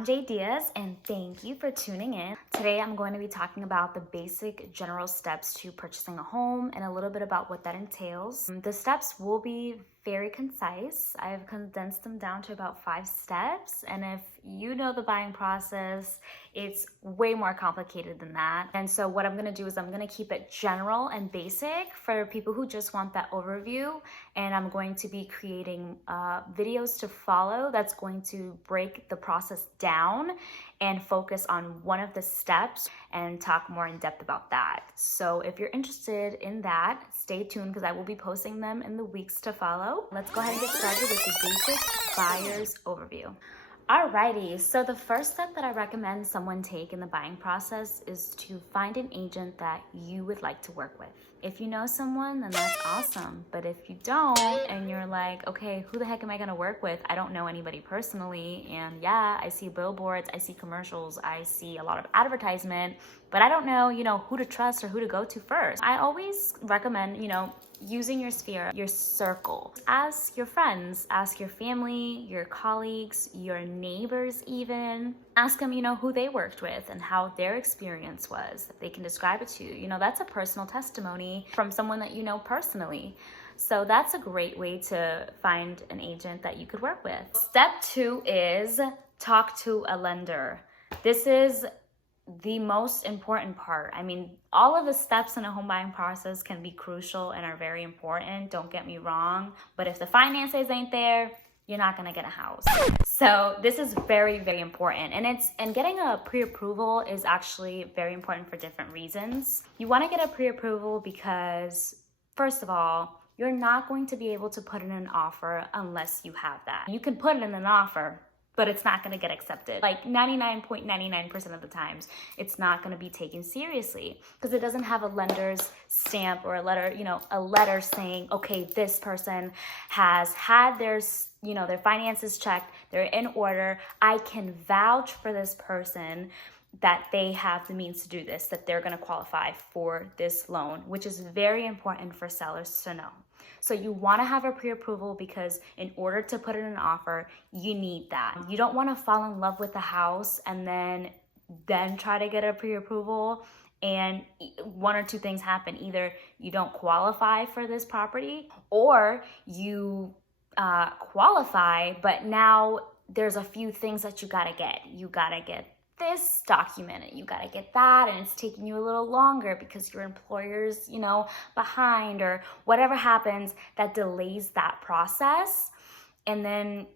I'm Jay Diaz, and thank you for tuning in. Today, I'm going to be talking about the basic general steps to purchasing a home and a little bit about what that entails. The steps will be very concise. I've condensed them down to about 5 steps, and if you know the buying process, it's way more complicated than that. And so what I'm gonna do is I'm gonna keep it general and basic for people who just want that overview, and I'm going to be creating videos to follow that's going to break the process down and focus on one of the steps and talk more in depth about that. So if you're interested in that, stay tuned because I will be posting them in the weeks to follow. Let's go ahead and get started with the basic buyer's overview. Alrighty, so the first step that I recommend someone take in the buying process is to find an agent that you would like to work with. If you know someone, then that's awesome. But if you don't, and you're like, okay, who the heck am I gonna work with? I don't know anybody personally, and yeah, I see billboards, I see commercials, I see a lot of advertisement, but I don't know, who to trust or who to go to first. I always recommend, using your sphere, your circle. Ask your friends, ask your family, your colleagues, your neighbors even. Ask them, who they worked with and how their experience was. They can describe it to you. That's a personal testimony from someone that you know personally. So that's a great way to find an agent that you could work with. Step 2 is talk to a lender. This is the most important part. All of the steps in a home buying process can be crucial and are very important, don't get me wrong, but if the finances ain't there, you're not gonna get a house. So this is very, very important. And getting a pre-approval is actually very important for different reasons. You wanna get a pre-approval because, first of all, you're not going to be able to put in an offer unless you have that. You can put in an offer, but it's not going to get accepted. Like 99.99% of the times, it's not going to be taken seriously because it doesn't have a lender's stamp or a letter saying, okay, this person has had their finances checked, they're in order. I can vouch for this person that they have the means to do this, that they're going to qualify for this loan, which is very important for sellers to know. So you want to have a pre-approval because in order to put in an offer, you need that. You don't want to fall in love with the house and then try to get a pre-approval and one or two things happen. Either you don't qualify for this property or you qualify, but now there's a few things that you got to get. You got to get this document and you got to get that, and it's taking you a little longer because your employer's behind or whatever happens that delays that process. And then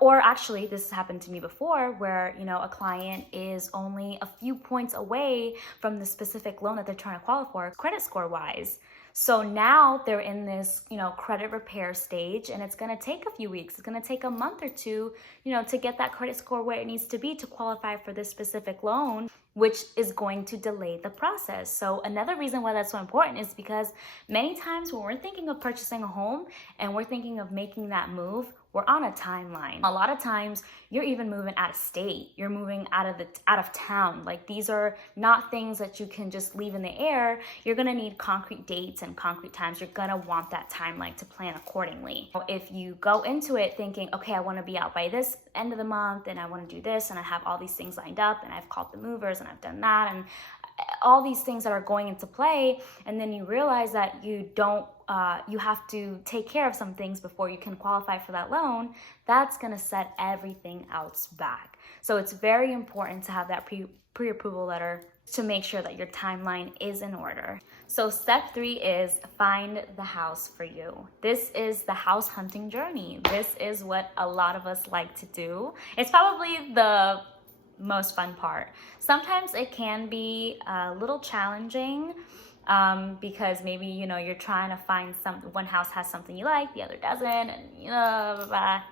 or actually this happened to me before where a client is only a few points away from the specific loan that they're trying to qualify for credit score wise. So now they're in this, credit repair stage, and it's going to take a few weeks. It's going to take a month or two, to get that credit score where it needs to be to qualify for this specific loan, which is going to delay the process. So another reason why that's so important is because many times when we're thinking of purchasing a home and we're thinking of making that move, we're on a timeline. A lot of times you're even moving out of state. You're moving out of town. Like, these are not things that you can just leave in the air. You're gonna need concrete dates and concrete times. You're gonna want that timeline to plan accordingly. If you go into it thinking, okay, I wanna be out by this end of the month and I wanna do this and I have all these things lined up and I've called the movers and I've done that and all these things that are going into play, and then you realize that you have to take care of some things before you can qualify for that loan, that's going to set everything else back. So it's very important to have that pre-approval letter to make sure that your timeline is in order. So step 3 is find the house for you. This is the house hunting journey. This is what a lot of us like to do. It's probably the most fun part. Sometimes it can be a little challenging because maybe you're trying to find one house has something you like, the other doesn't, and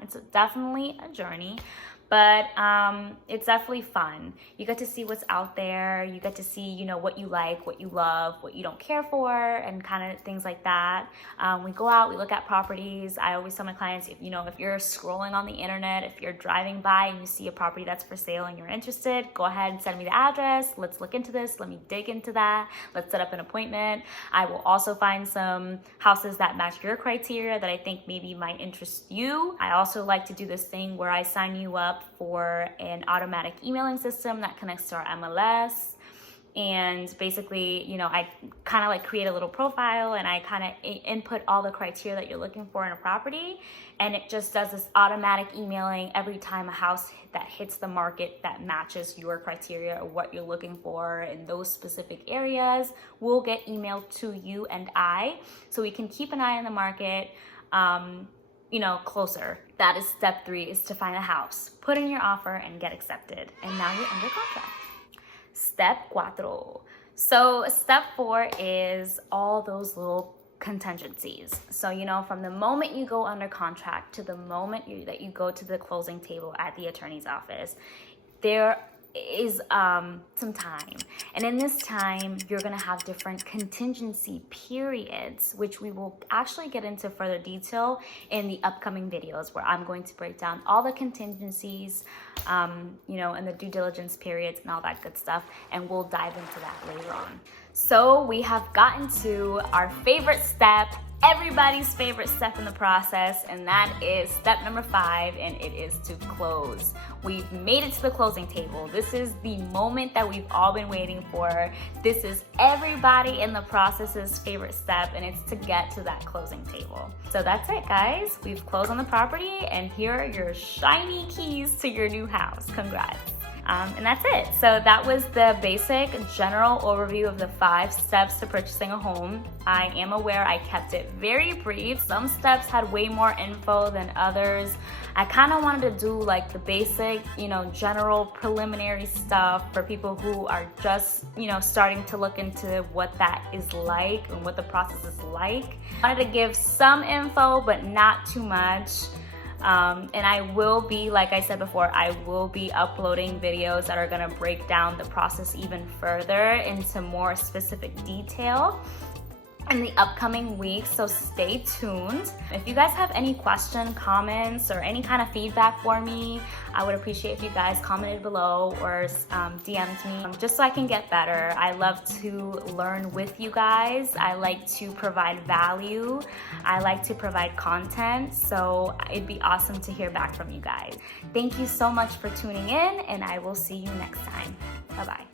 it's definitely a journey. But it's definitely fun. You get to see what's out there. You get to see, what you like, what you love, what you don't care for, and kind of things like that. We go out, we look at properties. I always tell my clients, if you're scrolling on the internet, if you're driving by and you see a property that's for sale and you're interested, go ahead and send me the address. Let's look into this. Let me dig into that. Let's set up an appointment. I will also find some houses that match your criteria that I think maybe might interest you. I also like to do this thing where I sign you up up for an automatic emailing system that connects to our MLS. And basically, you know, I kind of like create a little profile and I kind of input all the criteria that you're looking for in a property. And it just does this automatic emailing every time a house that hits the market that matches your criteria or what you're looking for in those specific areas will get emailed to you and I, so we can keep an eye on the market, you know, closer. That is step 3, is to find a house, put in your offer and get accepted. And now you're under contract. Step 4. So step 4 is all those little contingencies. So, you know, from the moment you go under contract to the moment that you go to the closing table at the attorney's office, there is some time. And in this time, you're going to have different contingency periods, which we will actually get into further detail in the upcoming videos, where I'm going to break down all the contingencies, you know, and the due diligence periods and all that good stuff. And we'll dive into that later on. So we have gotten to our favorite step, everybody's favorite step in the process, and that is step number 5, and it is to close. We've made it to the closing table. This is the moment that we've all been waiting for. This is everybody in the process's favorite step, and it's to get to that closing table. So that's it, guys. We've closed on the property, and here are your shiny keys to your new house. Congrats. And that's it. So that was the basic general overview of the 5 steps to purchasing a home. I am aware I kept it very brief. Some steps had way more info than others. I kind of wanted to do like the basic, you know, general preliminary stuff for people who are just, you know, starting to look into what that is like and what the process is like. I wanted to give some info, but not too much. And I will be, like I said before, I will be uploading videos that are going to break down the process even further into more specific detail in the upcoming weeks, so stay tuned. If you guys have any questions, comments, or any kind of feedback for me, I would appreciate if you guys commented below or DM'd me, just so I can get better. I love to learn with you guys. I like to provide value. I like to provide content, so it'd be awesome to hear back from you guys. Thank you so much for tuning in, and I will see you next time. Bye-bye.